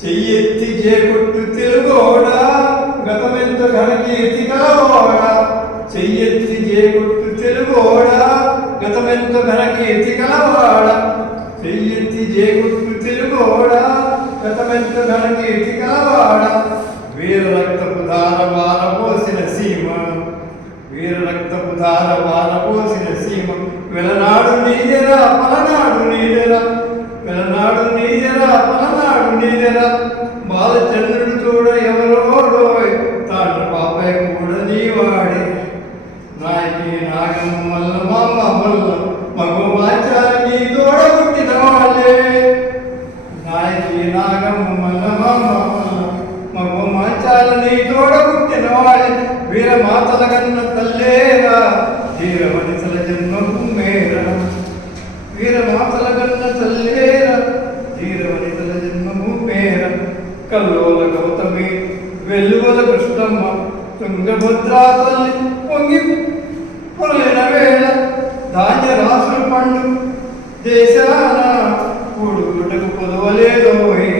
చెయ్యెత్తి చేకొట్టు తెలుగోడా గతమెంత ఘనకీర్తి కలవాడా చెయ్యెత్తి చేకొట్టు తెలుగోడా గతమెంత ఘనకీర్తి కలవాడా చెయ్యెత్తి చేకొట్టు తెలుగోడా గతమెంత ఘనకీర్తి కలవాడా వీర రక్తపు ధార వారపోసిన సీమ వీర రక్తపు ధార వారపోసిన సీమ వెలనాడు నీదెరా పలనాడు నీదెరా వెలనాడు నీదెరా పలనాడు నీదెరా బాలచంద్రుడు చూడ ఎవరోడోయ్ తాండ్ర పాపయ్య కూడా నీవాడే నాయకి నాగమ్మ మల్ల మామ మల్ల మగో వాచాలి నీ తోడ పుట్టిన వాళ్ళే నాయకి నాగమ్మ మల్ల మామ మల్ల మగో వాచాలి నీ తోడ పుట్టిన వాళ్ళే వీర మాతల కన్న తల్లేరా ధీర మనిషల జన్మము మేరా వీర మాతల కన్న తల్లేరా ధీర మనిషల జన్మము మేరా కల్లోల గౌతమి వెల్లువల కృష్ణమ్మ తుంగభద్రా తల్లి పొంగి పొలైన వేళ ధాన్య రాసులు పండు దేశాన కూడుగుటకు పొదవలేదోయ్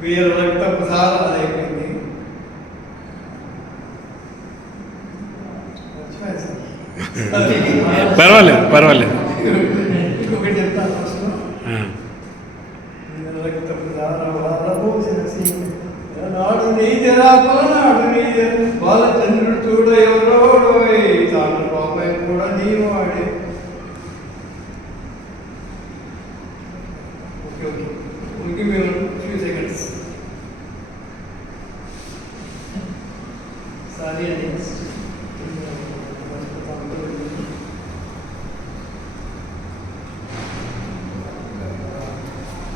వీర రక్తపు ధార అయిపోయింది. పర్వాలేదు పర్వాలేదు. ఇంకొకటి చెప్తాను ఫస్ట్. రక్తపు ధార వారపోసిన సీమ నాడు నీదెరా పలనాడు నీదెరా బాలచంద్రుడు చూడ ఎవరోడోయ్ తాను పాపయ్య కూడా నీవాడే. Okay okay give me a few seconds. Sorry, next.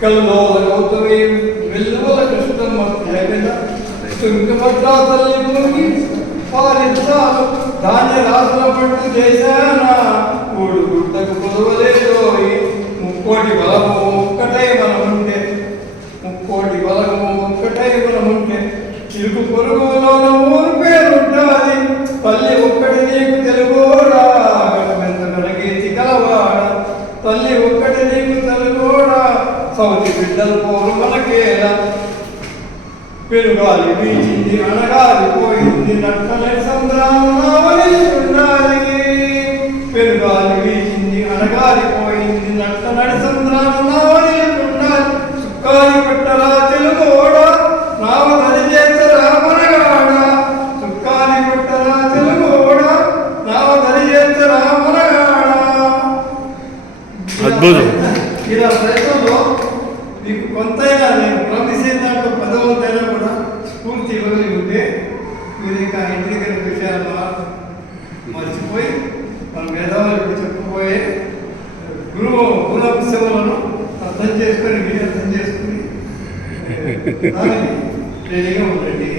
కల్లోల గౌతమి వెల్లువల కృష్ణమ్మ తుంగభద్రా తల్లి పొంగి పాలించాలు ధాన్య రాసుల పట్టు చేశానా కూడు గుట్టకు పొదవలేదోయ్ ముక్కోటి బలము ఒక్కటే మనముంటే ముక్కోటి బలము ఒక్కటే మనముంటే చిరుకు పొరుగులోన ఊరు పేరుంటాది తల్లి ఒక్కటి నీకు తెలుగోడా గతమెంత ఘనకీర్తి కలవాడా తల్లి ఒక్కటి నీకు తెలుగోడా సౌతి బిడ్డలు పోరు మనకేలా పెరుగాలి వీచింది అనగాలి పోయింది నట్టలే సంద్రావలి ఉండాలి పెరుగాలి వీచింది అనగాలి పోయింది నట్ట నడి సంద్రావలి ఉండాలి సుక్కాలి పెట్టరా తెలుగోడా నావ నది చేస్తరా మనగాడా సుక్కాలి పెట్టరా తెలుగోడా నావ నది చేస్తరా మనగాడా. అద్భుతం. ఇలా ప్రయత్నంలో మీకు కొంతైనా నేను ప్రామిస్ దాంట్లో పదవంతైనా కూడా స్ఫూర్తి ఇవ్వగలిగితే మీరు ఇంకా ఇంటి దగ్గర విషయాలు మర్చిపోయి మన మేధావులు చెప్పబోయే గుణాంశములను అర్థం చేసుకొని మీరు అర్థం చేసుకుని రెడీగా ఉండండి.